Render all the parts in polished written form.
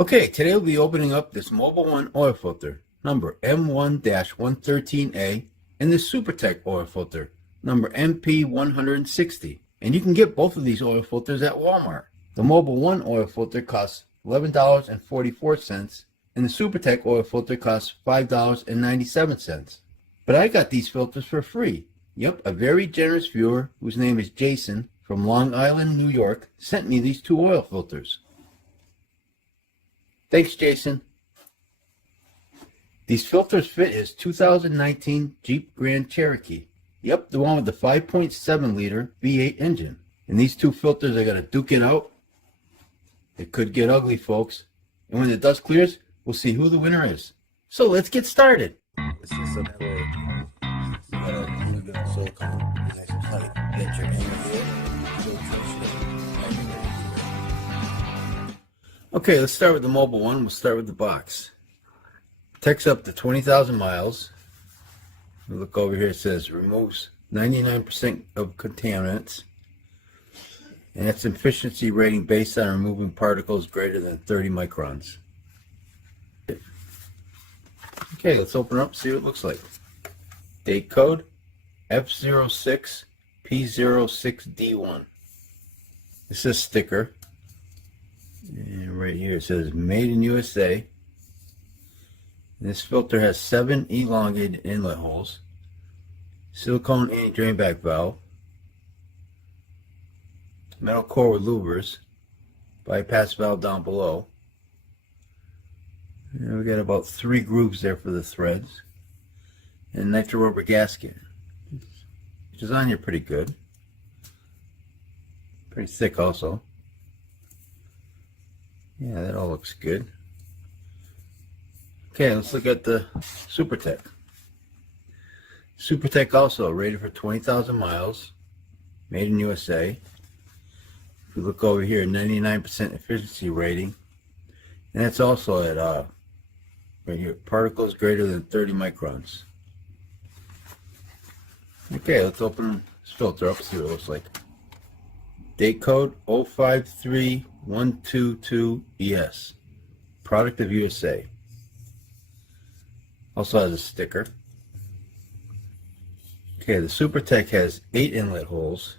Okay, today we'll be opening up this Mobil 1 oil filter, number M1-113A, and this Supertech oil filter, number MP10060. And you can get both of these oil filters at Walmart. The Mobil 1 oil filter costs $11.44, and the Supertech oil filter costs $5.97. But I got these filters for free. Yep, a very generous viewer, whose name is Jason, from Long Island, New York, sent me these two oil filters. Thanks, Jason. These filters fit his 2019 Jeep Grand Cherokee. Yep, the one with the 5.7 liter V8 engine. And these two filters are going to duke it out. It could get ugly, folks. And when the dust clears, we'll see who the winner is. So let's get started. It's just something where you gotta get a silicone, nice and tight, get your hanger here, Okay, let's start with the Mobil 1. We'll start with the box. Tech's up to 20,000 miles. We look over here, it says removes 99% of contaminants. And it's efficiency rating based on removing particles greater than 30 microns. Okay, let's open it up, see what it looks like. Date code F06P06D1. This is a sticker. And right here it says made in USA. And this filter has 7 elongated inlet holes, silicone anti-drain back valve, metal core with louvers, bypass valve down below. And we got about 3 grooves there for the threads, and nitro rubber gasket, which is on here pretty good, pretty thick also. Yeah, that all looks good. Okay, let's look at the Supertech. Supertech also rated for 20,000 miles, made in USA. If we look over here, 99% efficiency rating, and that's also at right here, particles greater than 30 microns. Okay, let's open this filter up, see what it looks like. Date code 053122ES. Product of USA. Also has a sticker. Okay, the Supertech has 8 inlet holes,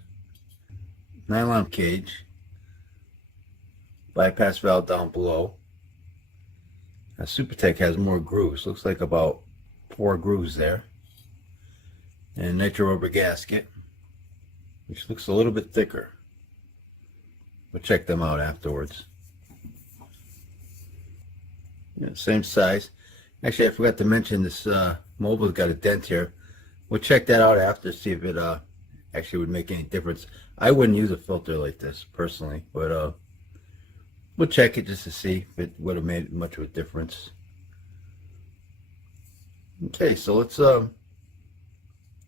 nylon cage, bypass valve down below. Now, Supertech has more grooves. Looks like about 4 grooves there. And nitro rubber gasket, which looks a little bit thicker. We'll check them out afterwards. Yeah, same size. Actually, I forgot to mention this Mobil's got a dent here. We'll check that out after, see if it actually would make any difference. I wouldn't use a filter like this personally, but we'll check it just to see if it would have made much of a difference. Okay, so let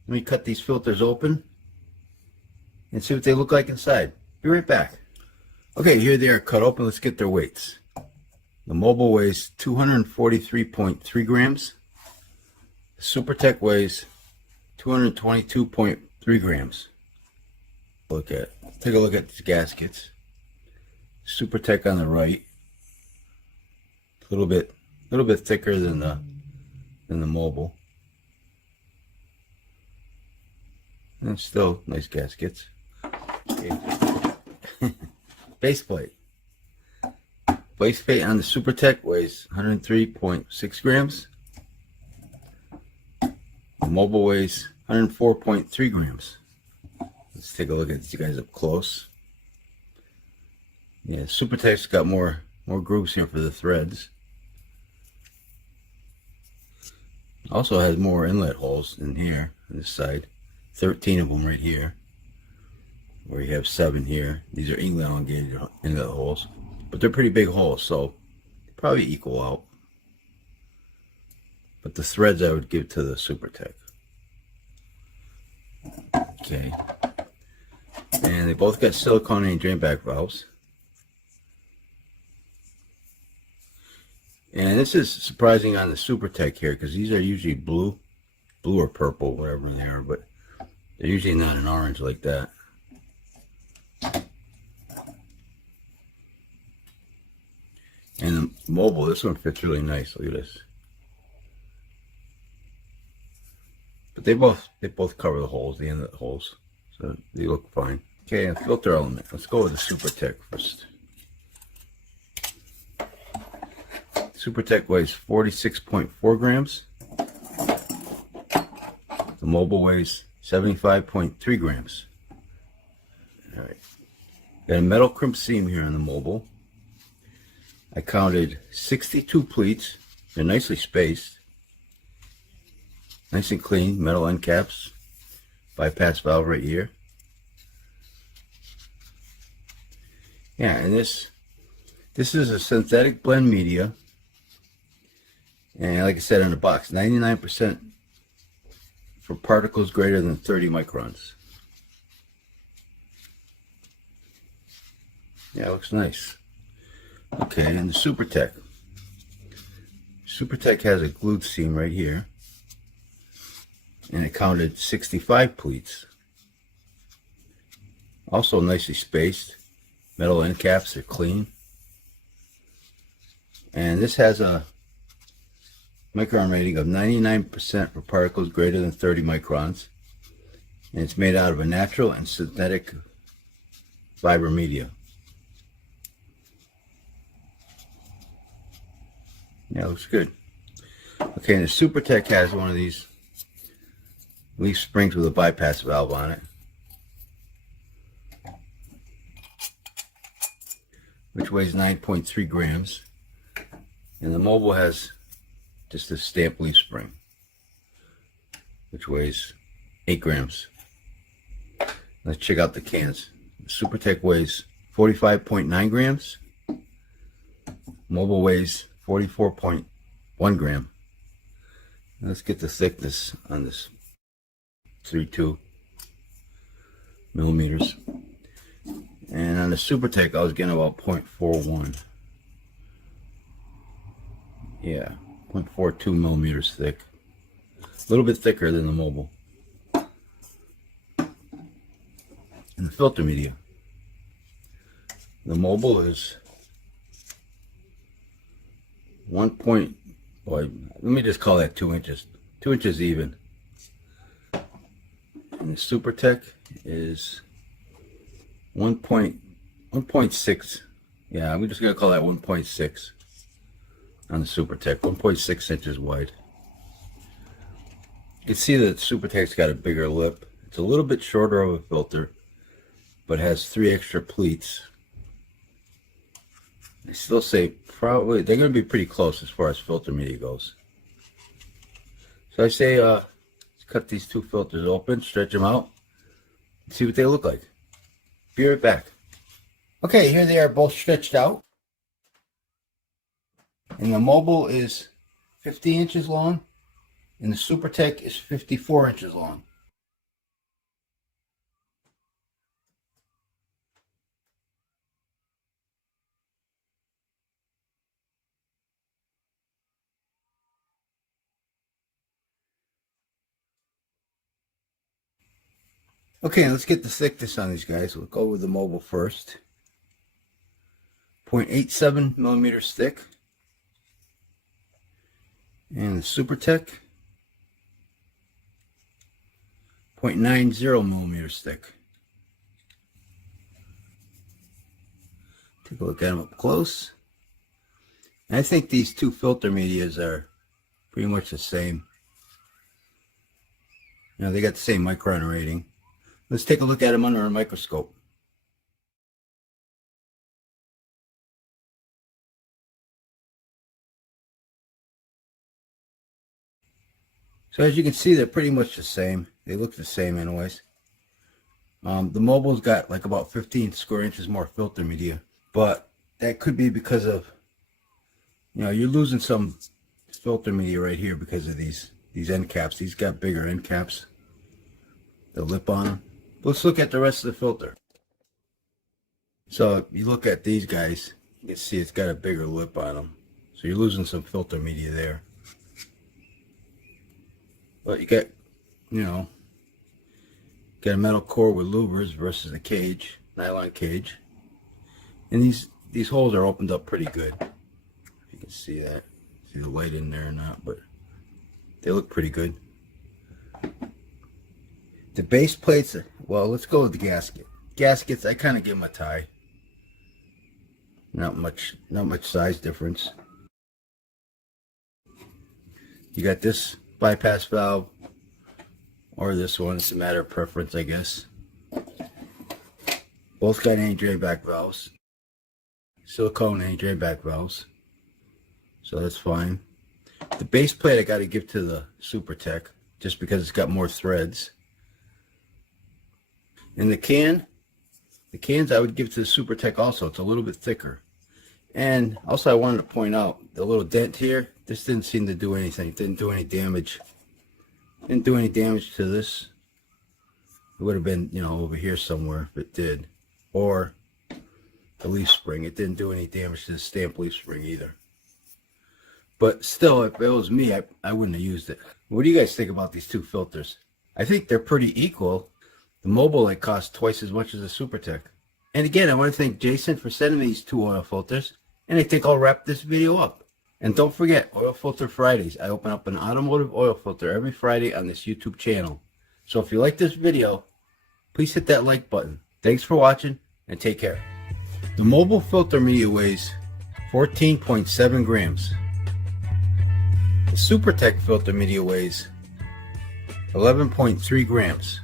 me cut these filters open and see what they look like inside. Be right back. Okay, here they are cut open. Let's get their weights. The Mobil weighs 243.3 grams. The Supertech weighs 222.3 grams. Take a look at these gaskets. Supertech on the right, a little bit thicker than the Mobil, and still nice gaskets. Okay. Base plate. Base plate on the Supertech weighs 103.6 grams. The Mobil weighs 104.3 grams. Let's take a look at these guys up close. Yeah, Supertech's got more grooves here for the threads. Also has more inlet holes in here on this side. 13 of them right here. Where you have 7 here. These are elongated inlet holes, but they're pretty big holes, so probably equal out. But the threads I would give to the Supertech. Okay. And they both got silicone and drain back valves. And this is surprising on the Supertech here, because these are usually blue or purple, whatever they are, but they're usually not an orange like that. And And the Mobil, this one fits really nice. Look at this. But they both cover the holes, the end of the holes, so they look fine. Okay, and filter element. Let's go with the Supertech first. Supertech weighs 46.4 grams. The Mobil weighs 75.3 grams. All right. Got a metal crimp seam here on the Mobil. I counted 62 pleats. They're nicely spaced. Nice and clean. Metal end caps. Bypass valve right here. Yeah, and this is a synthetic blend media. And like I said in the box, 99% for particles greater than 30 microns. Yeah, it looks nice. Okay, and the Supertech. Supertech has a glued seam right here. And it counted 65 pleats. Also nicely spaced. Metal end caps are clean. And this has a micron rating of 99% for particles greater than 30 microns. And it's made out of a natural and synthetic fiber media. Yeah, looks good. Okay, and the Supertech has one of these leaf springs with a bypass valve on it, which weighs 9.3 grams. And the Mobil has just a stamp leaf spring, which weighs 8 grams. Let's check out the cans. The Supertech weighs 45.9 grams. Mobil weighs 44.1 gram. Let's get the thickness on this. 3.2 millimeters. And on the Supertech, I was getting about 0.41. Yeah, 0.42 millimeters thick. A little bit thicker than the Mobil. And the filter media. The Mobil is 1. Boy, let me just call that 2 inches. 2 inches even. And the Supertech is 1.6. Yeah, I'm just gonna call that 1.6 on the Supertech. 1.6 inches wide. You can see that the Supertech's got a bigger lip. It's a little bit shorter of a filter, but has 3 extra pleats. I still say probably they're going to be pretty close as far as filter media goes. So I say let's cut these 2 filters open, stretch them out, and see what they look like. Be right back. Okay, here they are both stretched out. And the Mobil is 50 inches long, and the Supertech is 54 inches long. Okay, let's get the thickness on these guys. We'll go with the Mobil first. 0.87 millimeters thick. And the Supertech, 0.90 millimeters thick. Take a look at them up close. And I think these 2 filter medias are pretty much the same. You know, they got the same micron rating. Let's take a look at them under a microscope. So as you can see, they're pretty much the same. They look the same anyways. The Mobil's got like about 15 square inches more filter media, but that could be because of, you know, you're losing some filter media right here because of these end caps. These got bigger end caps, the lip on them. Let's look at the rest of the filter. So if you look at these guys, you can see it's got a bigger lip on them. So you're losing some filter media there. But you got, you know, got a metal core with louvers versus a cage, nylon cage. And these holes are opened up pretty good. see that. See the light in there or not, but they look pretty good. The base plates, well, let's go with the gasket. Gaskets, I kind of give them a tie. Not much size difference. You got this bypass valve or this one. It's a matter of preference, I guess. Both got anti-drain back valves. Silicone anti-drain back valves. So that's fine. The base plate I got to give to the Supertech just because it's got more threads. And the cans I would give to the Supertech also. It's a little bit thicker. And also I wanted to point out the little dent here. This didn't seem to do anything. It didn't do any damage. Didn't do any damage to this. It would have been, you know, over here somewhere if it did. Or the leaf spring. It didn't do any damage to the stamp leaf spring either. But still, if it was me, I wouldn't have used it. What do you guys think about these two filters? I think they're pretty equal. The Mobil, like, costs twice as much as the Supertech. And again, I want to thank Jason for sending me these two oil filters. And I think I'll wrap this video up. And don't forget, Oil Filter Fridays. I open up an automotive oil filter every Friday on this YouTube channel. So if you like this video, please hit that like button. Thanks for watching, and take care. The Mobil filter media weighs 14.7 grams. The Supertech filter media weighs 11.3 grams.